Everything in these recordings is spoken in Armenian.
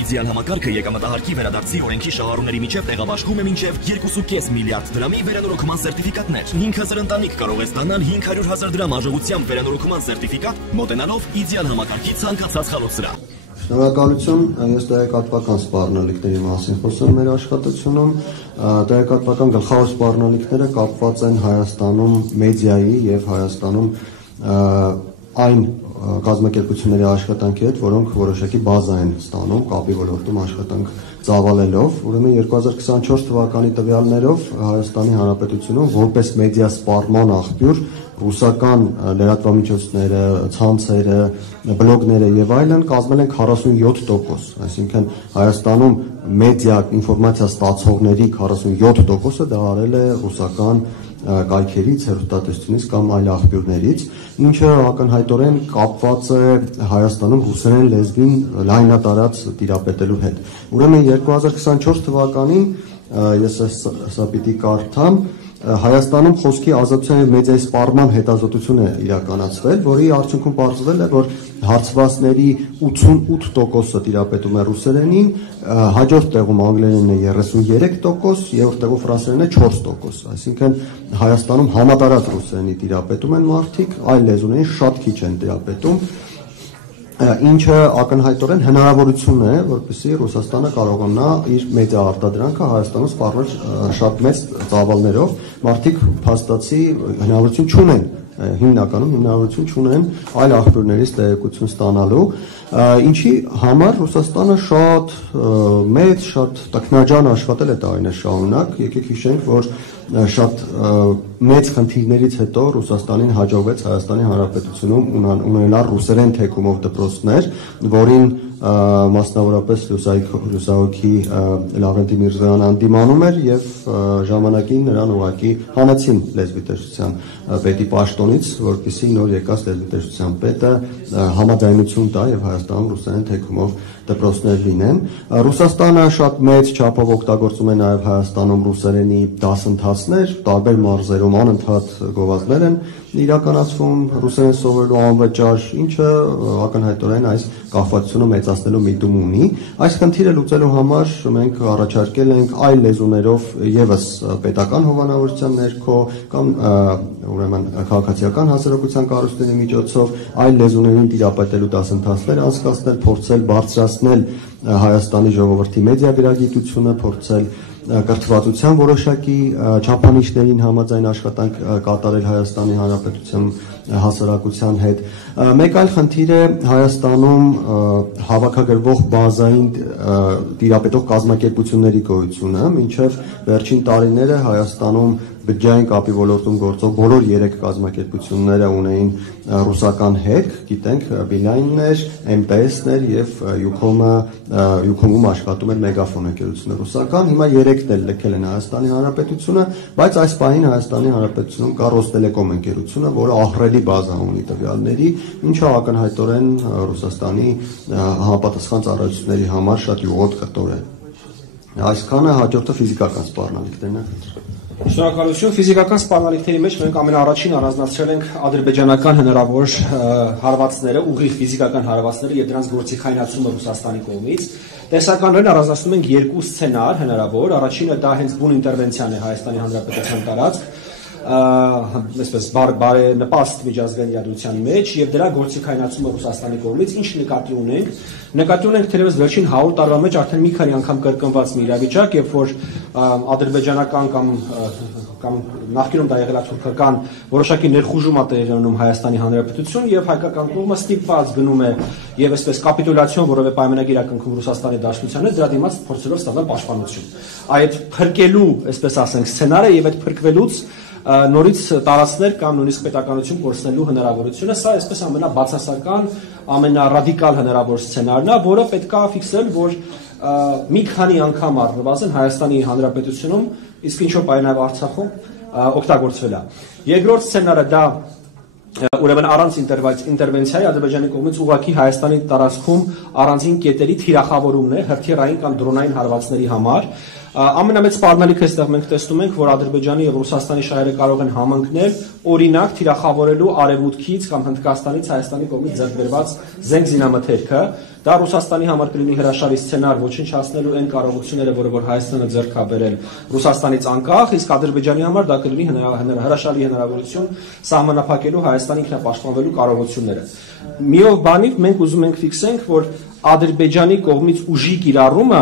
իդեալ համակարգը եկամտահարկի վերադարձի օրենքի շահառուների միջև տեղաբաշխում է մինչև 2.5 միլիարդ դրամի վերանորոգման սերտիֆիկատներ։ 5000 ընտանիք կարող է ստանալ 500,000 դրամ արժողությամբ վերանորոգման սերտիֆիկատ, մոտենալով իդեալ համակարգի ցանկացած խալոցրա։ Շնորհակալություն, ես տեղեկատվական սպառնալիքների մասին խոսեմ մեր աշխատությունում։ Տեղեկատվական գլխավոր սպառնալիքները կապված են Հայաստանում մեդիայի եւ Հայաստանում այն կազմակերպությունների աշխատանքի հետ, որոնք որոշակի բազա են ստանում կապի ոլորտում աշխատանք ծավալելով, ուրեմն 2024 թվականի տվյալներով Հայաստանի Հանրապետությունում որպես մեդիա սպառման աղբյուր ռուսական լրատվամիջոցները, ցանցերը, բլոգները եւ այլն կազմել են 47%, այսինքն Հայաստանում մեդիա ինֆորմացիա ստացողների 47%-ը դա արել է ռուսական կայքերից, հեռուստատեսությունից կամ այլ աղբյուրներից, ինչը ակնհայտորեն կապված է Հայաստանում ռուսերեն լեզվին լայնատարած տիրապետելու հետ։ Ուրեմն 2024 թվականին ես սա պիտի կարդամ, Հայաստանում խոսքի ազատության եւ մեդիայի սպառման հետազոտություն է իրականացվել, որի արդյունքում պարզվել է, որ հարցվածների 88%-ը տիրապետում է ռուսերենին, հաջորդ տեղում անգլերենն է 33%, երրորդ տեղում ֆրանսերենն է 4%, այսինքն Հայաստանում համատարած ռուսերենի տիրապետում են մարդիկ, այլ լեզուներին շատ քիչ են տիրապետում, ինչը ակնհայտորեն հնարավորություն է, որպեսզի Ռուսաստանը կարողանա իր մեդիա արտադրանքը Հայաստանում սպառնել շատ մեծ ծավալներով, մարդիկ փաստացի հնարավորություն չունեն, հիմնականում հնարավորություն չունեն այլ աղբյուրներից տեղեկություն ստանալու, ինչի համար Ռուսաստանը շատ մեծ, շատ տքնաջան աշխատել է տարիներ շարունակ, եկեք հիշենք, որ շատ մեծ խնդիրներից հետո Ռուսաստանին հաջողվեց Հայաստանի Հանրապետությունում ունենալ ռուսերեն թեկումով դպրոցներ, որին մասնավորապես լուսահոգի Լավրենտի Միրզոյանը անդիմանում էր եւ ժամանակին նրան ուղղակի հանեցին լեզվիտեսության պետի պաշտոնից, որպեսզի նոր եկած լեզվիտեսության պետը համաձայնություն տա եւ Հայաստանում ռուսերեն թեկումով դպրոցներ լինեն։ Ռուսաստանը շատ մեծ չափով օգտագործում է նաև Հայաստանում ռուսերենի դասընթացներ, տարբեր մարզերում անընդհատ գովազդներ են իրականացվում ռուսերեն սովորելու անվճար, ինչը ակնհայտորեն այս կախվածությունը մեծացնելու միտում ունի։ Այս խնդիրը լուծելու համար մենք առաջարկել ենք այլ լեզուներով եւս պետական հովանավորության ներքո կամ ուրեմն քաղաքացիական հասարակության կառույցների միջոցով այլ լեզուներին տիրապետելու դասընթացներ անցկացնել, փորձել բարձրացնել Հայաստանի ժողովրդի մեդիա գրագիտությունը, փորձել կրթվածության որոշակի չափանիշներին համաձայն աշխատանք կատարել Հայաստանի Հանրապետության հասարակության հետ։ Մեկ այլ խնդիր է Հայաստանում հավաքագրվող բազային տիրապետող կազմակերպությունների գոյությունը, մինչև վերջին տարիները Հայաստանում բջջային կապի ոլորտում գործող բոլոր 3 կազմակերպությունները ունեին ռուսական հետք, գիտենք Բիլայններ, MTS-ներ եւ Յուքոմում աշխատում էր Մեգաֆոն ընկերությունը ռուսական, հիմա 3-ն էլ լքել են Հայաստանի Հանրապետությունը, բայց այս պահին Հայաստանի Հանրապետությունում կա Ռոստելեկոմ ընկերությունը, որը ահռելի բազա ունի տվյալների, ինչը ակնհայտորեն Ռուսաստանի համապատասխան ծառայությունների համար շատ յուղոտ կտոր է։ Այսքանը հաջորդը ֆիզիկական սպառնալիքներն են։ Շնորհակալություն, ֆիզիկական սպառնալիքների մեջ մենք ամենաառաջին առանձնացրել ենք ադրբեջանական հնարավոր հարվածները, ուղիղ ֆիզիկական հարվածները եւ դրանց գործիքայնացումը Ռուսաստանի կողմից։ Տեսականորեն առանձնացնում ենք 2 սցենար հնարավոր, առաջինը դա հենց բուն ինտերվենցիան է Հայաստանի Հանրապետության տարածք, այսպես բարենպաստ միջազգային իրադրության մեջ եւ դրա գործիքայնացումը Ռուսաստանի կողմից, ինչ նկատի ունենք թերևս վերջին 100 տարվա մեջ արդեն մի քանի անգամ կրկնված մի իրավիճակ, երբ որ ադրբեջանական կամ նախկինում դա եղել է թուրքական որոշակի ներխուժում է տեղի ունենում Հայաստանի Հանրապետություն եւ հայկական կողմը ստիպված գնում է եւ այսպես կապիտուլյացիոն որովե պայմանագիր ակնքում Ռուսաստանի Դաշնությանը դրա դիմաց փորձելով ստանալ պաշտպանություն։ Այդ փրկելու, այսպես ասենք, սցենարը եւ այդ փրկվելուց նորից տարածներ կամ նույնիսկ պետականություն կորցնելու հնարավորությունը, սա այսպես ամենաբացասական, ամենառադիկալ հնարավոր սցենարն է, որը պետք է ֆիքսել, որ մի քանի անգամ առնվազն Հայաստանի Հանրապետությունում, իսկ ինչ որ բայ նաև Արցախում օգտագործվել է։ Երկրորդ սցենարը դա ուրեմն առանց ինտերվենցիայի Ադրբեջանի կողմից ուղղակի Հայաստանի տարածքում առանձին կետերի թիրախավորումն է հրթիռային կամ դրոնային հարվածների համար։ Ամենամեծ սպառնալիքը այստեղ մենք տեսնում ենք, որ Ադրբեջանի եւ Ռուսաստանի շահերը կարող են համընկնել օրինակ թիրախավորելու արևմուտքից կամ Հնդկաստանից Հայաստանի կողմից ձեռք բերված զենք զինամթերքը, դա Ռուսաստանի համար կլինի հրաշալի սցենար ոչնչացնելու այն կարողությունները, որը որ Հայաստանը ձեռք է բերել Ռուսաստանից անկախ, իսկ Ադրբեջանի համար դա կլինի հրաշալի հնարավորություն սահմանափակելու Հայաստանի ինքնապաշտպանվելու կարողությունները։ Միով բանիվ մենք ուզում ենք ֆիքսենք, որ Ադրբեջանի կողմից ուժի կիրառումը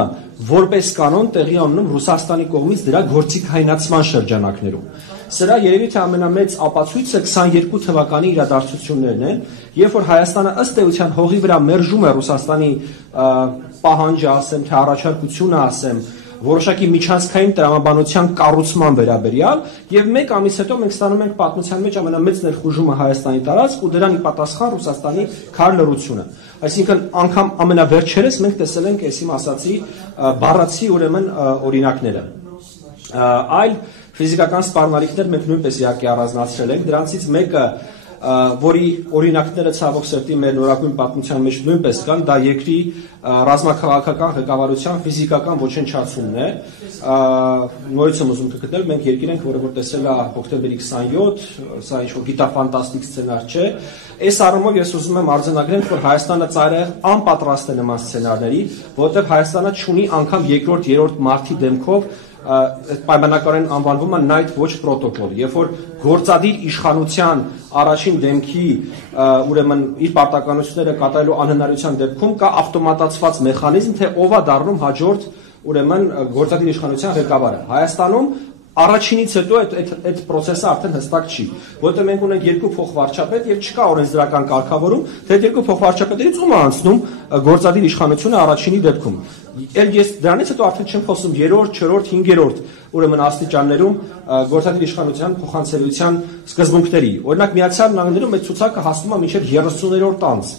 որպես կանոն տեղի ունենում Ռուսաստանի կողմից դրա գործիքայնացման շրջանակներում։ Սրա երևի թե ամենամեծ ապացույցը 22 թվականի իրադարձություններն են, երբ որ Հայաստանը ըստ էության հողի վրա մերժում է Ռուսաստանի պահանջը, ասեմ, թե առաջարկությունը, ասեմ, որոշակի միջանցքային տրամաբանության կառուցման վերաբերյալ, եւ մեկ ամիս հետո մենք ստանում ենք պատմության մեջ ամենամեծ ներխուժումը Հայաստանի տարածք ու դրան ի պատասխան Ռուսաստանի քար լռությունը։ Այսինքն անգամ ամենավերջերս մենք տեսել ենք այսիմ ասացի բառացի ուրեմն օրինակները։ Այլ ֆիզիկական սպառնալիքներ մենք նույնպես իհարկե առանձնացրել ենք, դրանցից մեկը, որի օրինակները ցավոք սրտի մեր նորագույն պատմության մեջ նույնպես կան, դա երկրի ռազմաքաղաքական ղեկավարության ֆիզիկական ոչնչացումն է։ Նորից եմ ուզում գտնել, մենք երկիր ենք, որը որ տեսել է հոկտեմբերի 27, սա ինչ-որ գիտաֆանտաստիկ սցենար չէ։ Այս առումով ես ուզում եմ արձանագրել, որ Հայաստանը ծայրահեղ անպատրաստ է նման սցենարների, որովհետև Հայաստանը չունի անգամ երկրորդ, երրորդ մարտի դեմքով պայմանականորեն անվանվում է night watch protocol, երբ որ գործադիր իշխանության առաջին դեմքի ուրեմն իր պարտականությունները կատարելու անհնարության դեպքում կա ավտոմատացված մեխանիզմ, թե ով է դառնում հաջորդ ուրեմն գործադիր իշխանության ղեկավարը։ Հայաստանում առաջինից հետո այդ process-ը արդեն հստակ չի, որտեղ մենք ունենք երկու փոխվարչապետ եւ չկա օրենսդրական կարգավորում, թե այդ երկու փոխվարչապետերից ում է անցնում գործադիր իշխանությունը առաջինի դեպքում։ Էլ ես դրանից հետո արդեն չեմ խոսում 3-րդ, 4-րդ, 5-րդ ուրեմն աստիճաններում գործադիր իշխանության փոխանցելիության սկզբունքների։ Օրինակ Միացյալ Նահանգներում այդ ցուցակը հասնում է մինչև 30-րդ անձ։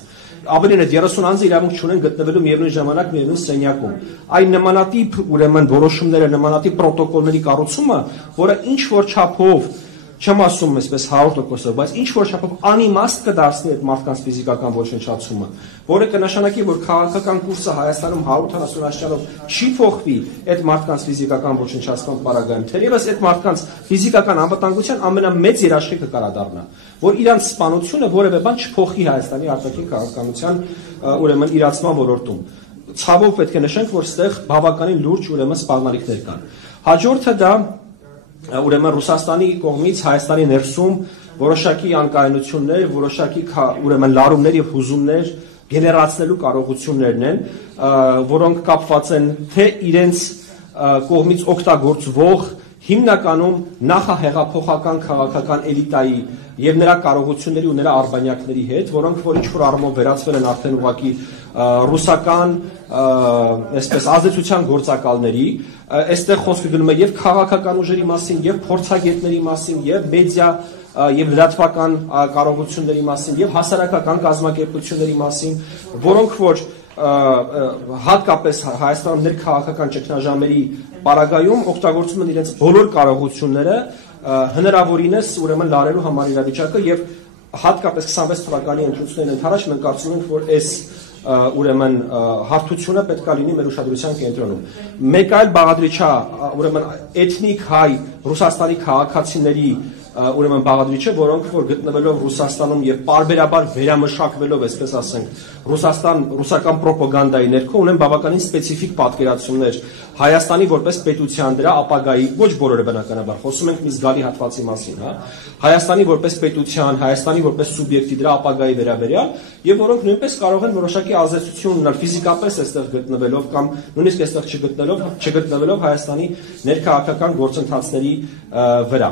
Ավելին այդ 30 անձը իրավունք չունեն գտնվելու միևնույն ժամանակ միևնույն սենյակում։ Այն նմանատիպ ուրեմն որոշումները, նմանատիպ պրոտոկոլների կառուցումը, որը ինչ որ չափով, չեմ ասում այսպես 100%, բայց ինչ որ չափով անիմաստ կդարձնի այդ մարդկանց ֆիզիկական ոչնչացումը, որը կնշանակի, որ քաղաքական կուրսը Հայաստանում 140 աշճանով չի փոխվի այդ մարդկանց ֆիզիկական ոչնչացման պարագայում, թերևս այդ մարդկանց ֆիզիկական անվտանգության ամենամեծ երաշխիքը կարա դառնա, որ իրանց սպանությունը որևէ բան չփոխի Հայաստանի արտաքին քաղաքականության ուրեմն իրացման ոլորտում։ Ցավով պետք է նշենք, որ այստեղ բավականին լուրջ ուրեմն սպառնալիքներ կան։ Հաջորդը դա ուրեմն Ռուսաստանի կողմից Հայաստանի ներսում որոշակի անկայունություններ, որոշակի ուրեմն լարումներ եւ հուզումներ գեներացնելու կարողություններն են, որոնք կապված են թե իրենց կողմից օգտագործվող հիմնականում նախահեղափոխական քաղաքական էլիտայի եւ նրա կարողությունների ու նրա արբանյակների հետ, որոնք որ ինչ-որ առումով վերածվել են արդեն ուղղակի ռուսական այսպես ազդեցության գործակալների, այստեղ խոսքը գնում է եւ քաղաքական ուժերի մասին, եւ փորձագետների մասին, եւ մեդիա եւ լրատվական կարողությունների մասին, եւ հասարակական կազմակերպությունների մասին, որոնք որ հատկապես Հայաստանում ներքաղաքական ճգնաժամերի պարագայում օգտագործում են իրենց բոլոր կարողությունները հնարավորինս ուրեմն լարելու համար իրավիճակը եւ հատկապես 26 թվականի ընտրություններին ընդառաջ մենք կարծում ենք, որ այս ուրեմն հարթությունը պետք է լինի մեր ուշադրության կենտրոնում։ Մեկ այլ բաղադրիչ է ուրեմն էթնիկ հայ Ռուսաստանի քաղաքացիների ուրեմն բաղադրիչը, որոնք որ գտնվելով Ռուսաստանում եւ պարբերաբար վերամշակվելով, այսպես ասենք, ռուսական ռոպագանդայի ներքո ունեն բավականին սպეციფიկ պատկերացումներ Հայաստանի որպես պետության դրա ապագայի, ոչ բոլորը բնականաբար, խոսում ենք մի զգալի հատվածի մասին, հա, Հայաստանի որպես պետության, Հայաստանի որպես սուբյեկտի դրա ապագայի վերաբերյալ, եւ որոնք նույնպես կարող են որոշակի ազդեցություն ունենալ ֆիզիկապես այստեղ գտնվելով կամ նույնիսկ այստեղ չգտնվելով Հայաստանի ներքաղաքական գործընթացների վրա։